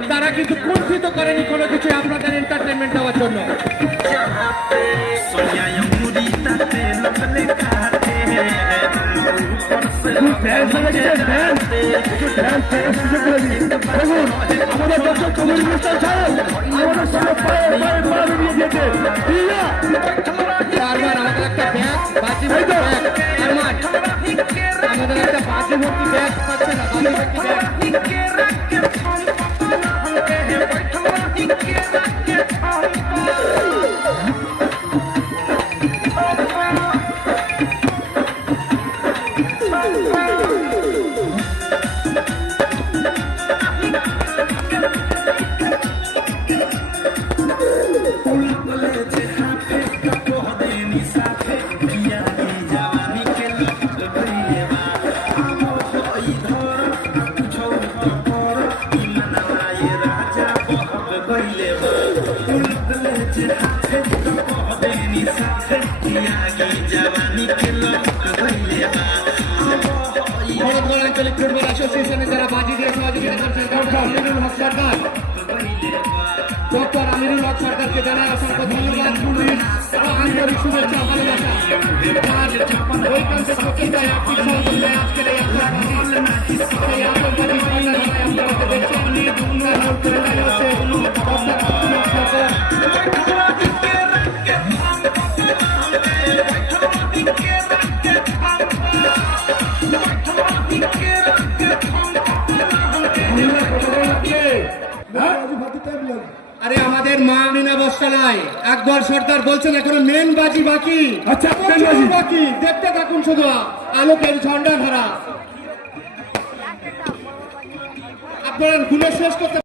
তারা কিন্তু কুণ্ঠিত করেনি কোনো কিছু আপনাদের এন্টারটেইনমেন্ট দেওয়ার জন্য। আমাদের দর্শক কমিটি অনুষ্ঠান ছাড়েন, আমাদের সঙ্গে পায়ে পায়ে পাড়াবে নিয়ে যেতে চারবার আমাদের একটা ব্যাগ বাজি ভর্তি ব্যাগ চারবার আমাদের একটা বাজি ভর্তি ব্যাগ পাচ্ছে না, বাজি ভর্তি ব্যাগ ভরতগড় আঞ্চলিক ফুটবল অ্যাসোসিয়েশনে যারা বাজি দিয়ে সহযোগিতা করছেন ডক্টর আমিরুল হক সরকার, ডক্টর আমিরুল হক সরকারকে জানাই অসংখ্য ধন্যবাদ, আন্তরিক শুভেচ্ছা ভালোবাসা। ঐকান্তিক প্রচেষ্টায় আর্থিক সহযোগিতায় আজকের এই সেই আতঙ্কবাদী সন্ত্রাসী আপনারা দেখছেন আরে আমাদের মা মিনা বস্তালায় আকবর সর্দার বলছেন এখনো মেন বাজি বাকি। আচ্ছা, বাকি দেখতে থাকুন শুধু আলোকের ঝন্ডা ধরা আপনারা গুলো শেষ করতে